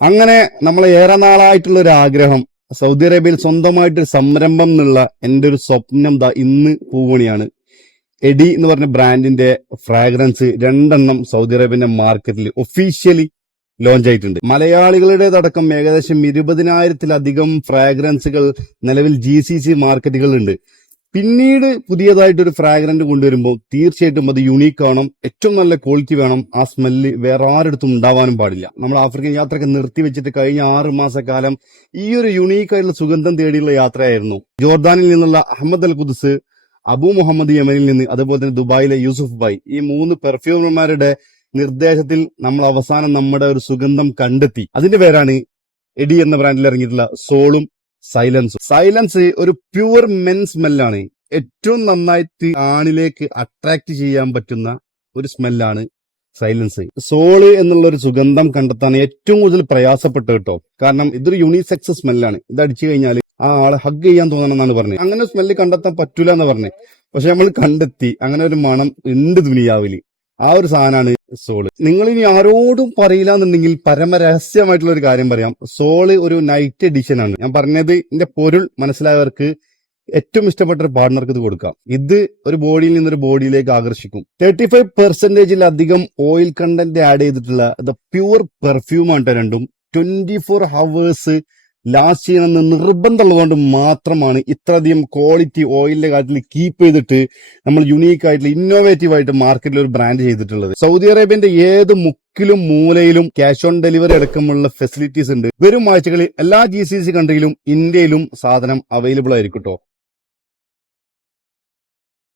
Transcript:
അങ്ങനെ നമ്മളെ ഏറെ നാളായിട്ടുള്ള ഒരു ആഗ്രഹം സൗദി അറേബ്യയിൽ സ്വന്തമായിട്ടൊരു സംരംഭം എന്നുള്ള എന്റെ ഒരു സ്വപ്നം ഇന്ന് പൂവണിയാണ്. എഡി എന്ന് പറഞ്ഞ ബ്രാൻഡിന്റെ ഫ്രാഗ്രൻസ് 2 സൗദി അറേബ്യന്റെ മാർക്കറ്റിൽ ഒഫീഷ്യലി ലോഞ്ച് ആയിട്ടുണ്ട്. മലയാളികളുടേതടക്കം ഏകദേശം 20,000-ലധികം ഫ്രാഗ്രൻസുകൾ നിലവിൽ GCC മാർക്കറ്റുകളുണ്ട്. പിന്നീട് പുതിയതായിട്ടൊരു ഫ്രാഗ്രന്റ് കൊണ്ടുവരുമ്പോൾ തീർച്ചയായിട്ടും അത് യുണീക്ക് ആവണം, ഏറ്റവും നല്ല ക്വാളിറ്റി വേണം, ആ സ്മെല്ല് വേറെ ആരുടെ ഉണ്ടാവാനും പാടില്ല. നമ്മൾ ആഫ്രിക്കൻ യാത്രയൊക്കെ നിർത്തി വെച്ചിട്ട് കഴിഞ്ഞ 6 മാസക്കാലം ഈ ഒരു യുണീക്ക് ആയിട്ടുള്ള സുഗന്ധം തേടിയുള്ള യാത്രയായിരുന്നു. ജോർദാനിൽ നിന്നുള്ള അഹമ്മദ് അൽ ഖുദ്സ്, അബു മുഹമ്മദ് യമനിൽ നിന്ന്, അതുപോലെ തന്നെ ദുബായിലെ യൂസുഫ് ഭായ്, ഈ 3 പെർഫ്യൂമർമാരുടെ നിർദ്ദേശത്തിൽ നമ്മൾ അവസാനം നമ്മുടെ ഒരു സുഗന്ധം കണ്ടെത്തി. അതിന്റെ പേരാണ് എഡി എന്ന ബ്രാൻഡിൽ ഇറങ്ങിയിട്ടുള്ള സോളും സൈലൻസ് ഒരു പ്യുവർ മെൻ സ്മെല്ലാണ്. ഏറ്റവും നന്നായിട്ട് ആണിലേക്ക് അട്രാക്ട് ചെയ്യാൻ പറ്റുന്ന ഒരു സ്മെല്ലാണ് സൈലൻസ്. സോള് എന്നുള്ള ഒരു സുഗന്ധം കണ്ടെത്താൻ ഏറ്റവും കൂടുതൽ പ്രയാസപ്പെട്ടു കേട്ടോ. കാരണം ഇതൊരു യൂണിസെക്സ് സ്മെല്ലാണ്. ഇത് അടിച്ചു കഴിഞ്ഞാൽ ആ ആളെ ഹഗ് ചെയ്യാൻ തോന്നണമെന്നാണ് പറഞ്ഞത്. അങ്ങനെ ഒരു സ്മെല്ല് കണ്ടെത്താൻ പറ്റൂല എന്ന് പറഞ്ഞത്. പക്ഷെ നമ്മൾ കണ്ടെത്തി. അങ്ങനെ ഒരു മണം ഉണ്ട് ദുനിയാവില്. ആ ഒരു സാധനമാണ് സോള്. നിങ്ങൾ ഇനി ആരോടും പറയില്ല എന്നുണ്ടെങ്കിൽ പരമരഹസ്യമായിട്ടുള്ള ഒരു കാര്യം പറയാം. സോള് ഒരു നൈറ്റ് എഡിഷൻ ആണ്. ഞാൻ പറഞ്ഞത് ഇതിന്റെ പൊരുൾ മനസ്സിലായവർക്ക് ഏറ്റവും ഇഷ്ടപ്പെട്ട ഒരു പാർട്ണർക്ക് ഇത് കൊടുക്കാം. ഇത് ഒരു ബോഡിയിൽ നിന്നൊരു ബോഡിയിലേക്ക് ആകർഷിക്കും. 35%-ലധികം ഓയിൽ കണ്ടന്റ് ആഡ് ചെയ്തിട്ടുള്ള പ്യൂർ പെർഫ്യൂമാണ് രണ്ടും. 24 hours ലാസ്റ്റ് ചെയ്യണമെന്ന് നിർബന്ധമുള്ളതുകൊണ്ട് മാത്രമാണ് ഇത്രയധികം ക്വാളിറ്റി ഓയിലിന്റെ കാര്യത്തിൽ കീപ്പ് ചെയ്തിട്ട് നമ്മൾ യുണീക്ക് ആയിട്ടുള്ള ഇന്നോവേറ്റീവ് ആയിട്ട് മാർക്കറ്റിൽ ഒരു ബ്രാൻഡ് ചെയ്തിട്ടുള്ളത്. സൗദി അറേബ്യന്റെ ഏത് മുക്കിലും മൂലയിലും ക്യാഷ് ഓൺ ഡെലിവറി അടക്കമുള്ള ഫെസിലിറ്റീസ് ഉണ്ട്. വരും ആഴ്ചകളിൽ എല്ലാ GCC കൺട്രിയിലും ഇന്ത്യയിലും സാധനം അവൈലബിൾ ആയിരിക്കും കേട്ടോ.